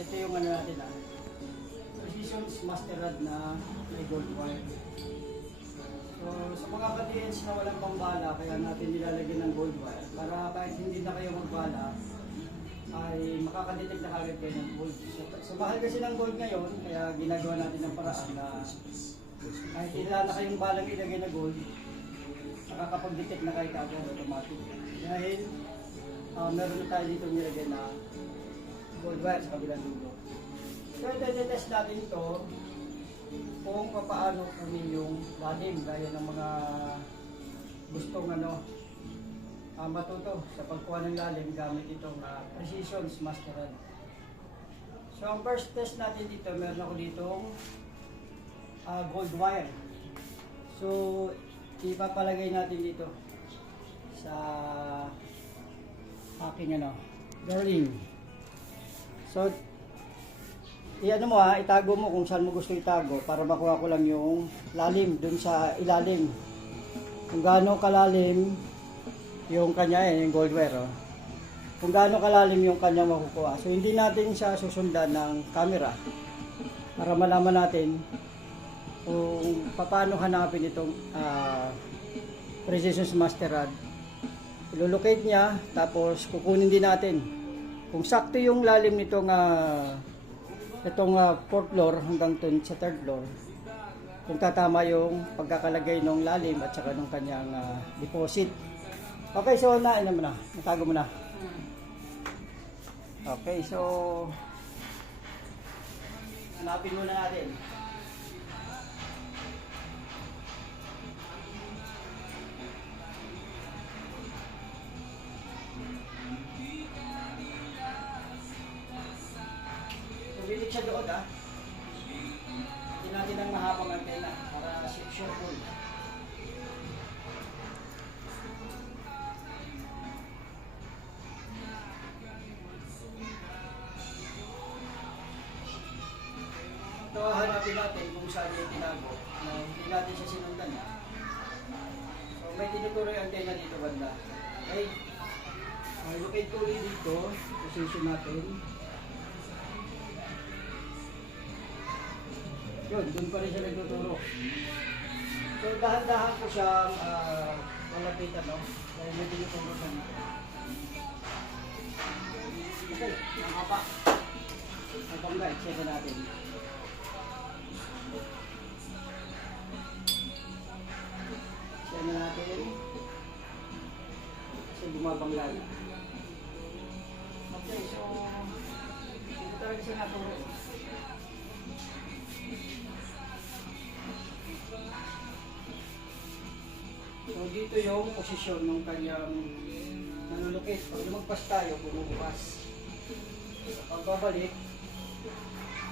ito yung ano natin Precision Master Rod na may gold wire. So sa mga ka-TH na walang pambala, kaya natin nilalagyan ng gold wire para kahit hindi na kayo magbala, ay makakadetect na kagad kayo ng gold. So mahal kasi ng gold ngayon, kaya ginagawa natin ng paraan na kahit hindi na kayong balang ilagay na gold, nakakapag-detect na kayo kagad automatic. Dahil meron na tayo dito nilagay na gold wire sa kabilang dulo. So ito-test natin ito kung paano kunin yung lalim gaya ng mga gustong matuto sa pagkuha ng lalim gamit itong Precision Master Rod. So ang first test natin dito, meron ako ditong gold wire. So ipapalagay natin dito sa aking Darling. So itago mo kung saan mo gusto itago para makuha ko lang yung lalim dun sa ilalim. Kung gaano kalalim yung kanya yung gold wire. Kung gaano kalalim yung kanya makukuha. So hindi natin siya susundan ng camera para malaman natin kung paano hanapin itong Precision Master Rod. Ilolocate niya, tapos kukunin din natin kung sakto yung lalim nitong itong 4th floor hanggang sa 3rd floor, kung tatama yung pagkakalagay ng lalim at saka ng kanyang deposit. Okay, so natago mo na. Okay, so hanapin muna natin. Bilik siya doon Hindi natin ang mahabang antena para sure full. Ito hanapin natin kung saan yung tinago na hindi natin siya sinundan. So may tinuturo yung antena dito banda. Okay. Locate ko ulit dito. Position natin. Yun, doon pa rin siya nagtuturo. So, dahan-dahan ko siyang malapitan, dahil may tinuturo siya na. Okay, nakapa. Hanggang guys, check natin. Check natin. Kasi bumabanggal. Okay, so, dito talaga siya naturo. So dito yung posisyon ng kanyang nanulukit. Pag lumagpas tayo, bumubukas. Pag babalik,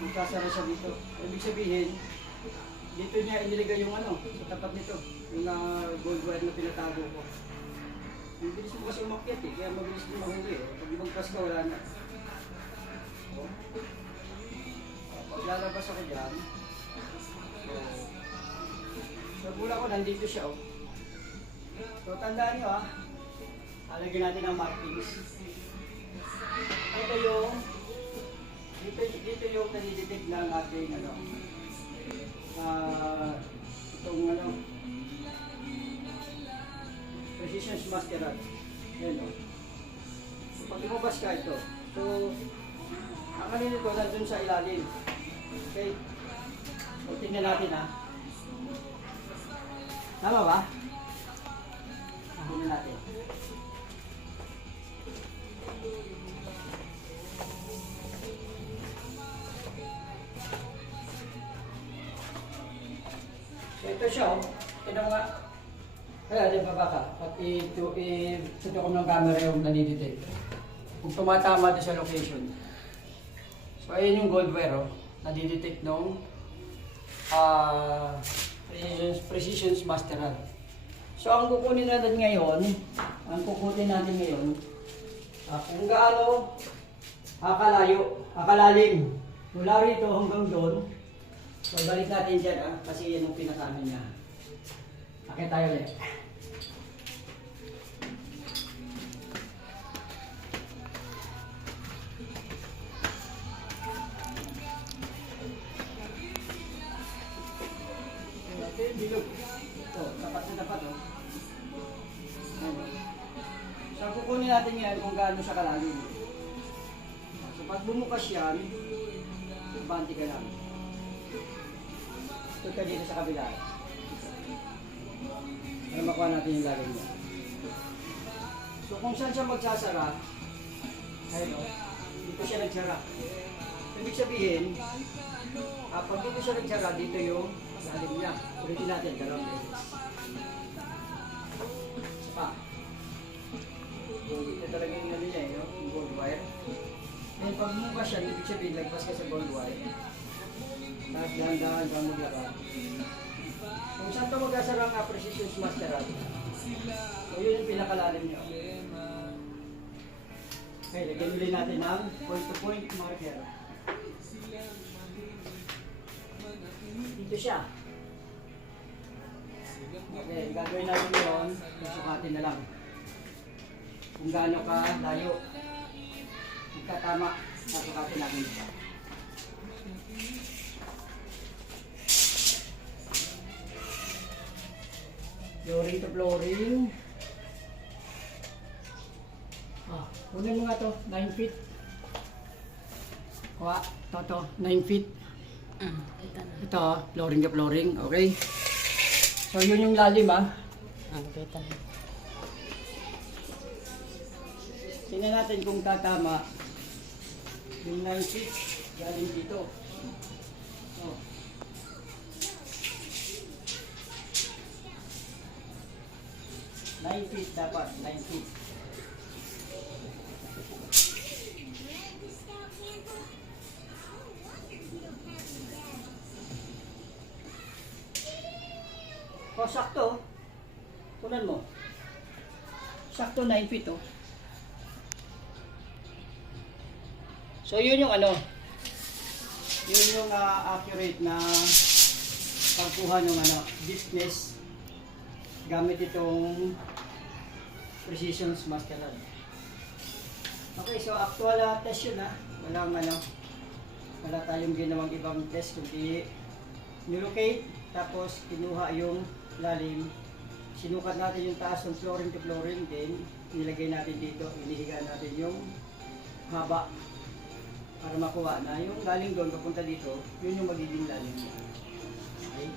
magkasara siya dito. Ibig sabihin, dito niya iniligay yung sa tapat nito. Yung gold wire na pinatago ko. Mabilis mo kasi umakyat kaya mabilis mo mahuli. Pag lumagpas ka, wala na. Pag lalabas ako dyan, so bula ko, nandito siya So tandaan nyo alagyan natin ang markings. Ito yung dito yung nadi-detect ng ating itong Precision Master Rod. Yan So pag lumabas ka ito, so ang kanina ito nandun sa ilalim. Okay? So tingnan natin Tama ba? Tingnan natin. So ito siya Ito nga. Kaya di ba baka? Pati ito ko ng camera yung nanidetect. Kung tumatama ito sa location. So ayun yung gold wire nadidetect nung Precision Master Rod. So ang kukunin natin ngayon, kung gaano akalalim mula rito hanggang doon. So balik natin dyan kasi yan ang pinakaano niya. Akit tayo ulit. bilog. Ito, tapat na tapat, oh. Ayan. So, kukunin natin yan kung gaano siya kalalim. So, pag bumukas yan, banti ka lang. Ito ka dito sa kabila. Para makuha natin yung lalim niya. So, kung saan siya magsasara, ayun, oh, dito siya nagsara. Ibig sabihin, pag dito siya nagsara, dito yung lalim niya. Ulitin natin, dalawang beses. Saka, ito talaga yung ano niya, yung gold wire. Ngayon, pag bumukas siya, ibig sabihin, lagpas ka sa gold wire. Tapos dahan-dahan ka maglakad. Kung saan ito mag-asara ang Precision Master Rod, so yun yung pinakalalim niya. Okay, lagyan ulit natin ng point-to-point marker. Dito siya. Okay, gagawin natin yun, susukatin na lang. Kung gaano ka layo. Magkatama, nasukatin natin siya. Flooring to flooring. Kunin mo nga to, 9 feet. Kuha, to, 9 feet. Ito, flooring to flooring, okay? So yun yung lalim Kita na. Tingnan natin kung tatama yung 9 feet galing dito. Oh. Nine feet dapat, 9 feet. Oh, sakto. Tunan mo. Sakto 9 feet, oh. So yun yung ano. Yun yung accurate na pagkuha ng ano, deepness gamit itong Precision Master Rod. Okay, so actual test yun Walang wala tayong ginawang ibang test kundi nilocate tapos kinuha yung lalim. Sinukat natin yung taas ng flooring to flooring, then nilagay natin dito, inihiga natin yung haba para makuha na yung galing doon papunta dito, yun yung magiging lalim. Okay?